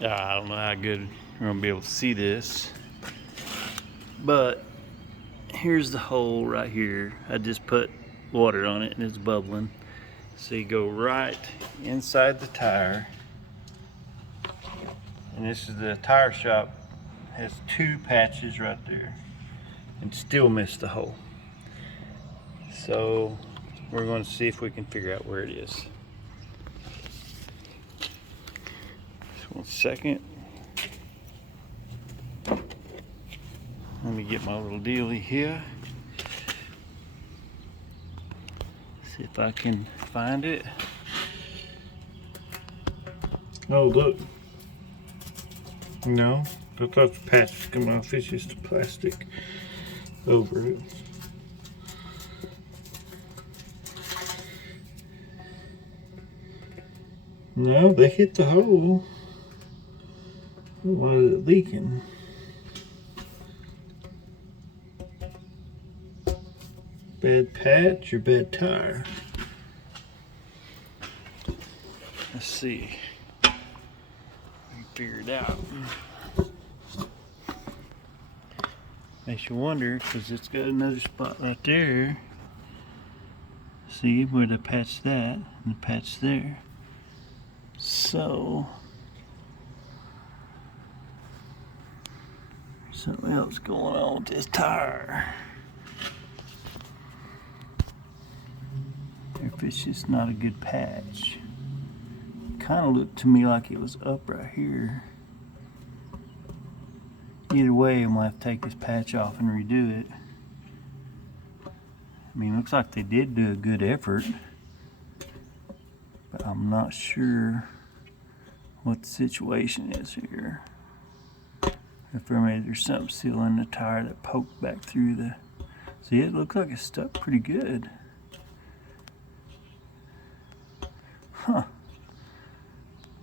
I don't know how good you're gonna be able to see this, but here's the hole right here. I just put water on it and it's bubbling. So you go right inside the tire, and this is the tire shop. Has two patches right there and still missed the hole. So we're going to see if we can figure out where it is. Just 1 second. Let me get my little dealie here. See if I can find it. Oh, look. No, I thought the patch was coming off. It's just plastic over it. No, they hit the hole. Why is it leaking? Bad patch or bad tire? Let's see. Figure it out. Makes you wonder because it's got another spot right there. See where they patched that and the patch there. So something else going on with this tire. If it's just not a good patch. Kind of looked to me like it was up right here. Either way, I'm gonna have to take this patch off and redo it. I mean, looks like they did do a good effort, but I'm not sure what the situation is here. If maybe there's something still in the tire that poked back through the. See, it looks like it's stuck pretty good. Huh.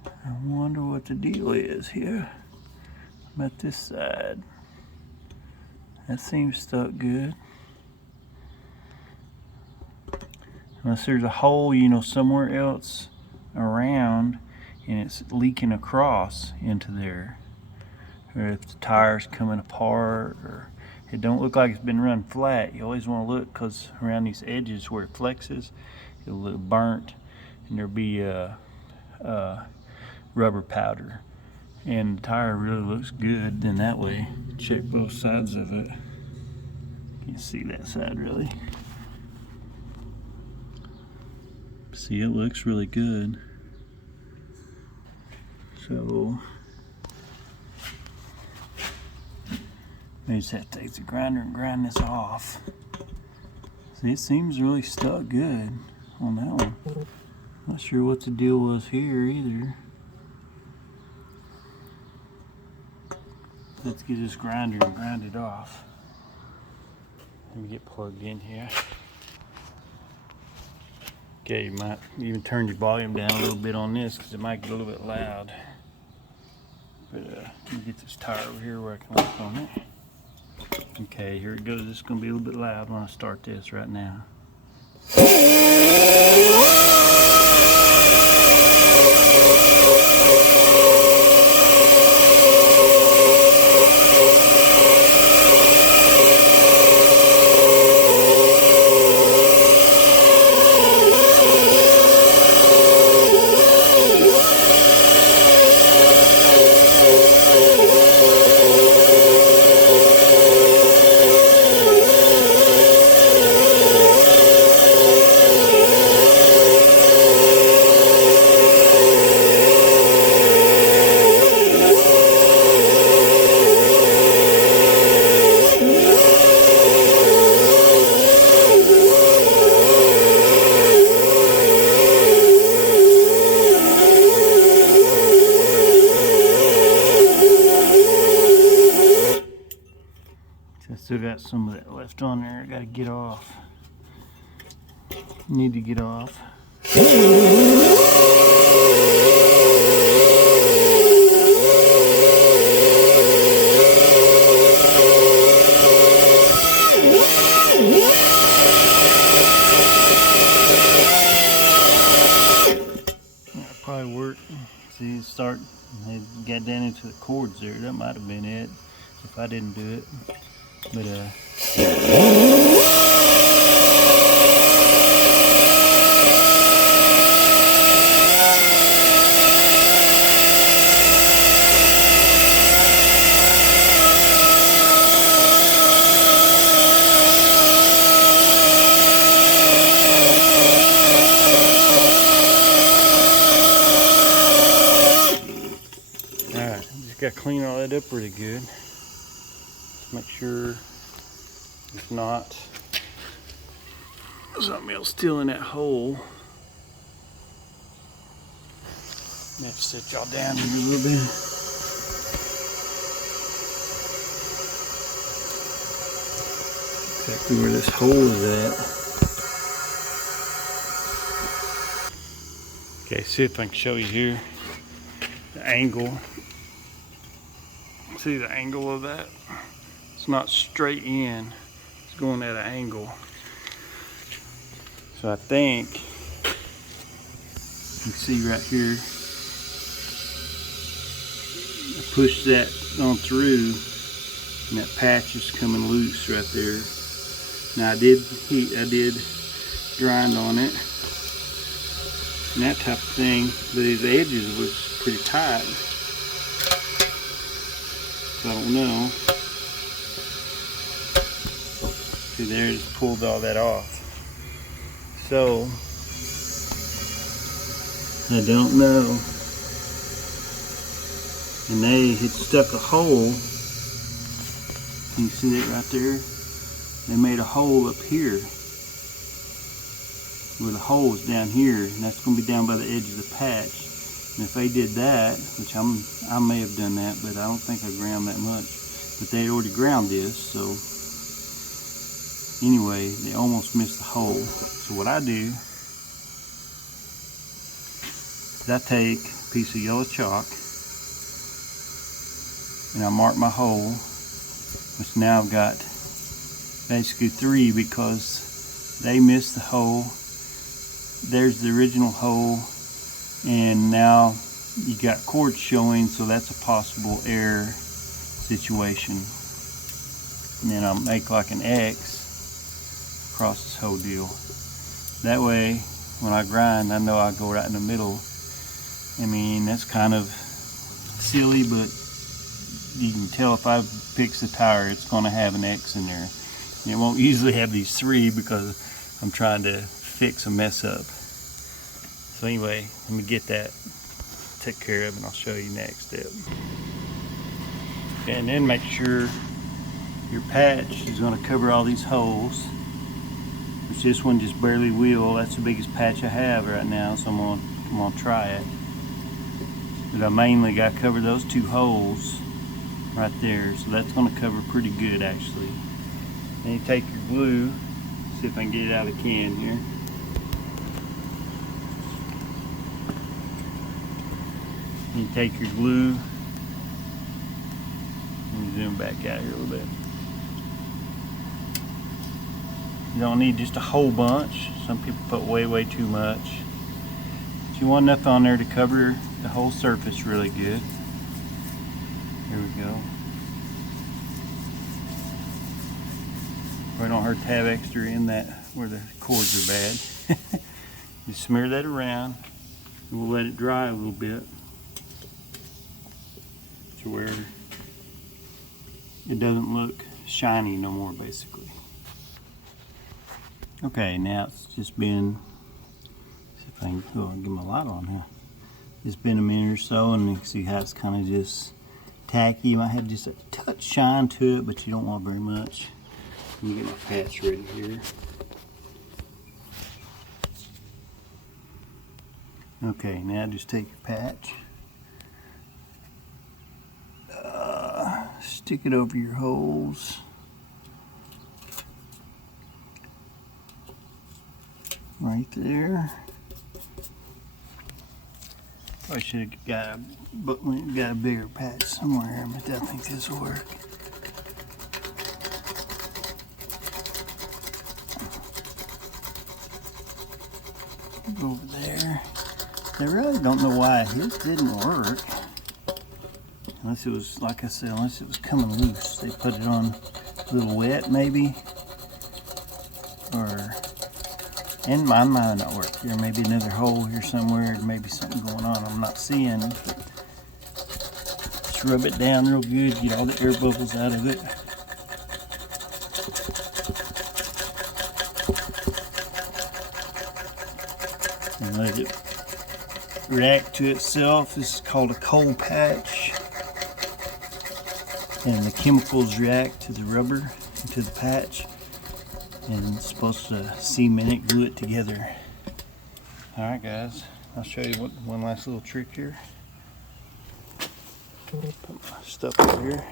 I wonder what the deal is here. About this side. That seems stuck good. Unless there's a hole, you know, somewhere else around and it's leaking across into there. Or if the tire's coming apart, or it don't look like it's been run flat. You always want to look because around these edges where it flexes, it'll look burnt and there'll be rubber powder. And the tire really looks good. Then that way, check both sides of it. Can't see that side really. See, it looks really good. So maybe just have to take the grinder and grind this off. See, it seems really stuck good on that one. Not sure what the deal was here either. Let's get this grinder and grind it off. Let me get plugged in here. Okay, you might even turn your volume down a little bit on this because it might get a little bit loud. But let me get this tire over here where I can work on it. Okay, here it goes. This is going to be a little bit loud when I start this right now. Still got some of that left on there. I gotta get off. Need to get off. That'll probably work. See, start. It got down into the cords there. That might have been it if I didn't do it. But alright, just gotta clean all that up pretty good. Make sure it's not something else still in that hole. I'm gonna have to sit y'all down here a little bit. Exactly where this hole is at. Okay, see if I can show you here the angle. See the angle of that? It's not straight in, it's going at an angle. So I think you can see right here, I push that on through and that patch is coming loose right there. Now I did grind on it and that type of thing, but these edges was pretty tight. So I don't know. See there, just pulled all that off. So I don't know. And they had stuck a hole. Can you see that right there? They made a hole up here. Where the hole is down here, and that's going to be down by the edge of the patch. And if they did that, which I may have done that, but I don't think I ground that much. But they had already ground this, so anyway, they almost missed the hole. So what I do is I take a piece of yellow chalk and I mark my hole, which now I've got basically 3 because they missed the hole. There's the original hole, and now you got cords showing, so that's a possible error situation. And then I'll make like an X across this whole deal. That way, when I grind, I know I go right in the middle. I mean, that's kind of silly, but you can tell if I fix the tire, it's going to have an X in there. And it won't usually have these 3 because I'm trying to fix a mess up. So anyway, let me get that take care of and I'll show you next step. And then make sure your patch is going to cover all these holes, which this one just barely will. That's the biggest patch I have right now, so I'm gonna try it. But I mainly got to cover those 2 holes right there, so that's going to cover pretty good actually. Then you take your glue, see if I can get it out of the can here. You take your glue and zoom back out here a little bit. You don't need just a whole bunch. Some people put way too much. But you want enough on there to cover the whole surface really good. Here we go. It don't hurt to have extra in that where the cords are bad. You smear that around and we'll let it dry a little bit to where it doesn't look shiny no more basically. Okay, now it's just been, see if I can get my light on here. It's been a minute or so and you can see how it's kind of just tacky. You might have just a touch shine to it, but you don't want very much. Let me get my patch ready here. Okay, now just take your patch. Stick it over your holes. Right there. I should have got a bigger patch somewhere, but I think this will work. Over there. I really don't know why his didn't work. Unless it was, like I said, unless it was coming loose. They put it on a little wet maybe. Or, and mine might not work. There may be another hole here somewhere. There may be something going on I'm not seeing. But just rub it down real good, get all the air bubbles out of it. And let it react to itself. This is called a cold patch. And the chemicals react to the rubber and to the patch. And it's supposed to cement it, glue it together. Alright guys, I'll show you one last little trick here. Put my stuff over here.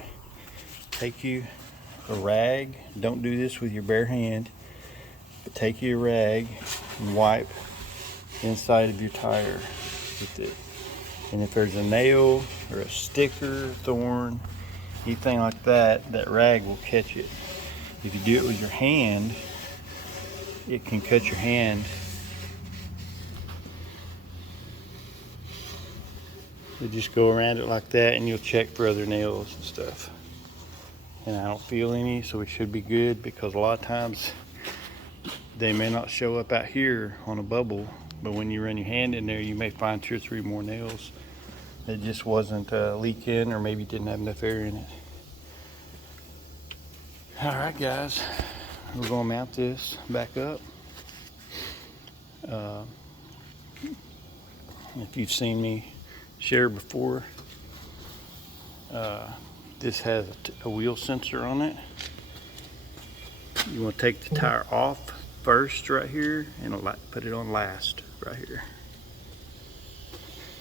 Take you a rag. Don't do this with your bare hand. But take you a rag and wipe the inside of your tire with it. And if there's a nail or a sticker, thorn, anything like that, that rag will catch it. If you do it with your hand, it can cut your hand. You just go around it like that and you'll check for other nails and stuff. And I don't feel any, so it should be good, because a lot of times they may not show up out here on a bubble, but when you run your hand in there, you may find 2 or 3 more nails that just wasn't leaking, or maybe didn't have enough air in it. Alright guys, we're going to mount this back up. If you've seen me share before, this has a wheel sensor on it. You want to take the tire off first right here and put it on last right here,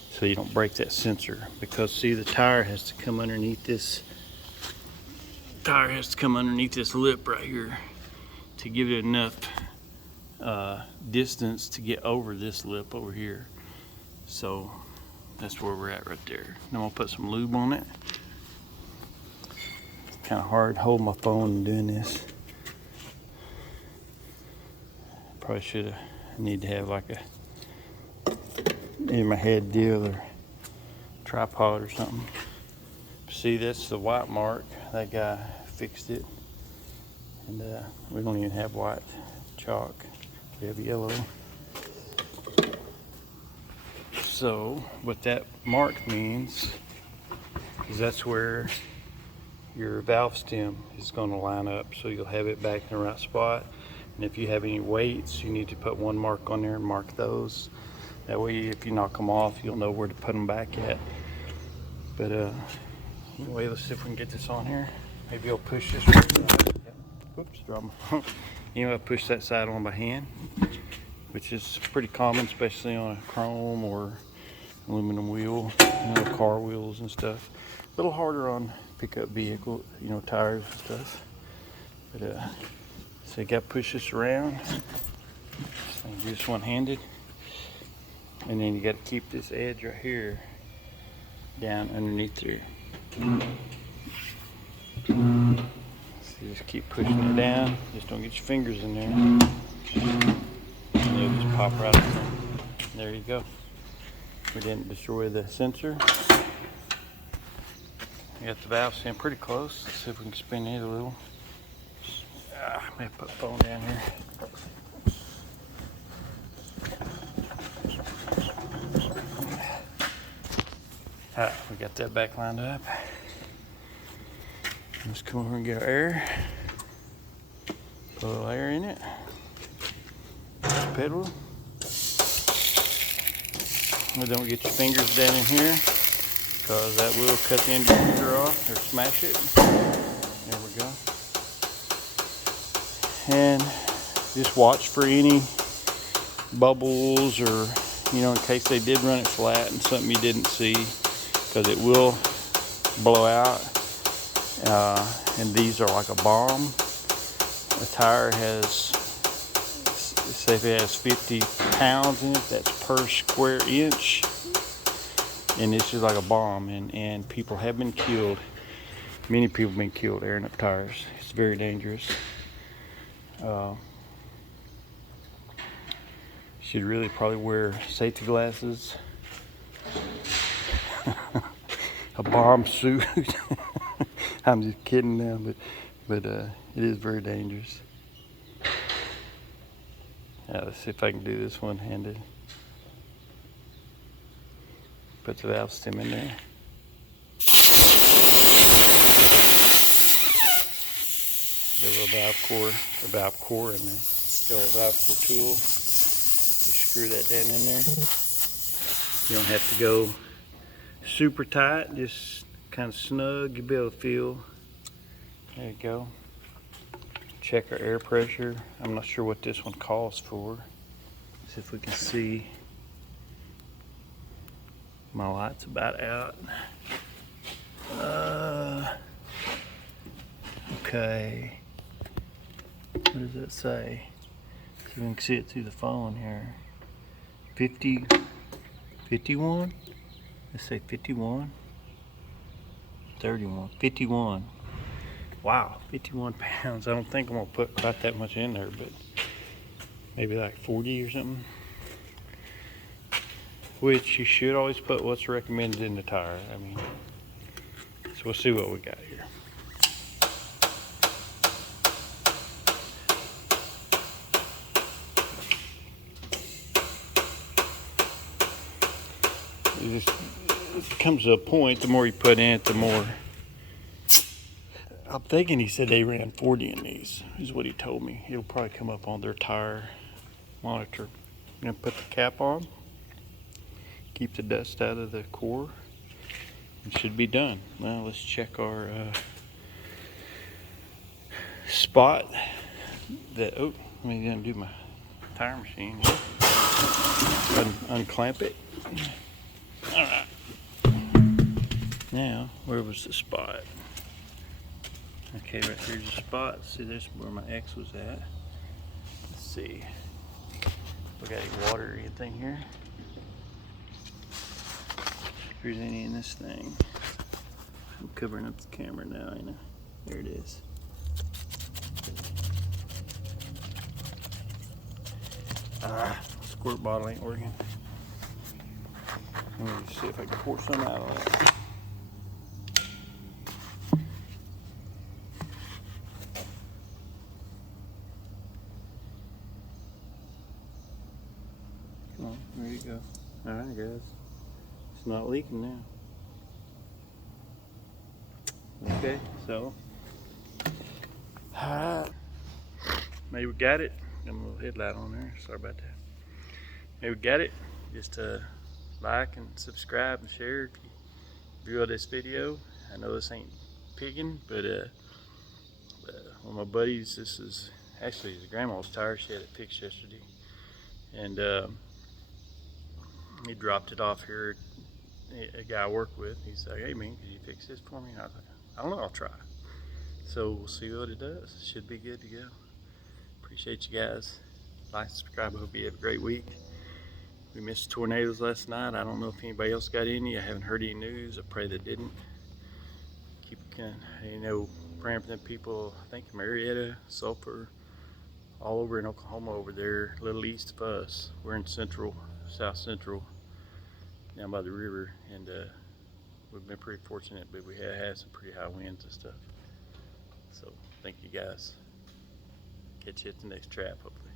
so you don't break that sensor. Because see, the tire has to come underneath this. Tire has to come underneath this lip right here to give it enough distance to get over this lip over here. So that's where we're at right there. Now I'm gonna put some lube on it. It's kind of hard holding my phone and doing this. Probably should have. Need to have like a in my head deal or tripod or something. See, that's the white mark. That guy fixed it. And we don't even have white chalk. We have yellow. So what that mark means is that's where your valve stem is going to line up. So you'll have it back in the right spot. And if you have any weights, you need to put one mark on there and mark those. That way, if you knock them off, you'll know where to put them back at. But anyway, let's see if we can get this on here. Maybe I'll push this right side. Oops, drop my phone. I'll push that side on by hand, which is pretty common, especially on a chrome or aluminum wheel, car wheels and stuff. A little harder on pickup vehicle, tires and stuff. But so you got to push this around. So you do this one-handed, and then you got to keep this edge right here down underneath there. So you just keep pushing it down. Just don't get your fingers in there. And it'll just pop right up. There you go. We didn't destroy the sensor. We got the valve stem pretty close. Let's see if we can spin it a little. I may put the phone down here. Alright, we got that back lined up. Let's come over and get our air. Put a little air in it. Pedal. But don't get your fingers down in here, because that will cut the indicator off or smash it. There we go. And just watch for any bubbles, or in case they did run it flat and something you didn't see, because it will blow out. And these are like a bomb. A tire has, say if it has 50 pounds in it, that's per square inch. And it's just like a bomb, and people have been killed. Many people have been killed airing up tires. It's very dangerous. Should really probably wear safety glasses. a bomb suit. I'm just kidding now, but it is very dangerous. Let's see if I can do this one-handed. Put the valve stem in there. Get a little valve core in there. Got a valve core tool. Just screw that down in there. You don't have to go super tight, just kind of snug. You'll be able to feel. There you go. Check our air pressure. I'm not sure what this one calls for. See if we can see. My light's about out. Okay. What does that say? So we can see it through the phone here. 50, 51? Let's say 51. 31, 51. Wow, 51 pounds. I don't think I'm gonna put quite that much in there, but maybe like 40 or something. Which you should always put what's recommended in the tire. I mean, so we'll see what we got here. It comes to a point, the more you put in it, the more. I'm thinking he said they ran 40 in these, is what he told me. It'll probably come up on their tire monitor. I'm gonna put the cap on, keep the dust out of the core. It should be done. Now let's check our spot. Oh, let me undo my tire machine. Unclamp it. All right. Now, where was the spot? Okay, right here's the spot. See, there's where my X was at. Let's see. We got any water or anything here? If there's any in this thing. I'm covering up the camera now, you know. There it is. Squirt bottle ain't working. Let me see if I can pour some out of that. Come on, there you go. Alright guys, it's not leaking now. Okay, so maybe we got it. Got a little headlight on there, sorry about that. Maybe we got it. Just like and subscribe and share if you view this video. I know this ain't pigging, but one of my buddies, this is actually his grandma's tire. She had it fixed yesterday, and he dropped it off here. A guy I work with, he's like, "Hey man, could you fix this for me?" And I was like, "I don't know, I'll try." So we'll see what it does. Should be good to go. Appreciate you guys. Like, subscribe. I hope you have a great week. We missed tornadoes last night. I don't know if anybody else got any. I haven't heard any news. I pray they didn't. Keep, praying for them people. I think Marietta, Sulphur, all over in Oklahoma over there, a little east of us. We're in south central, down by the river, and we've been pretty fortunate, but we have had some pretty high winds and stuff. So thank you guys. Catch you at the next trap, hopefully.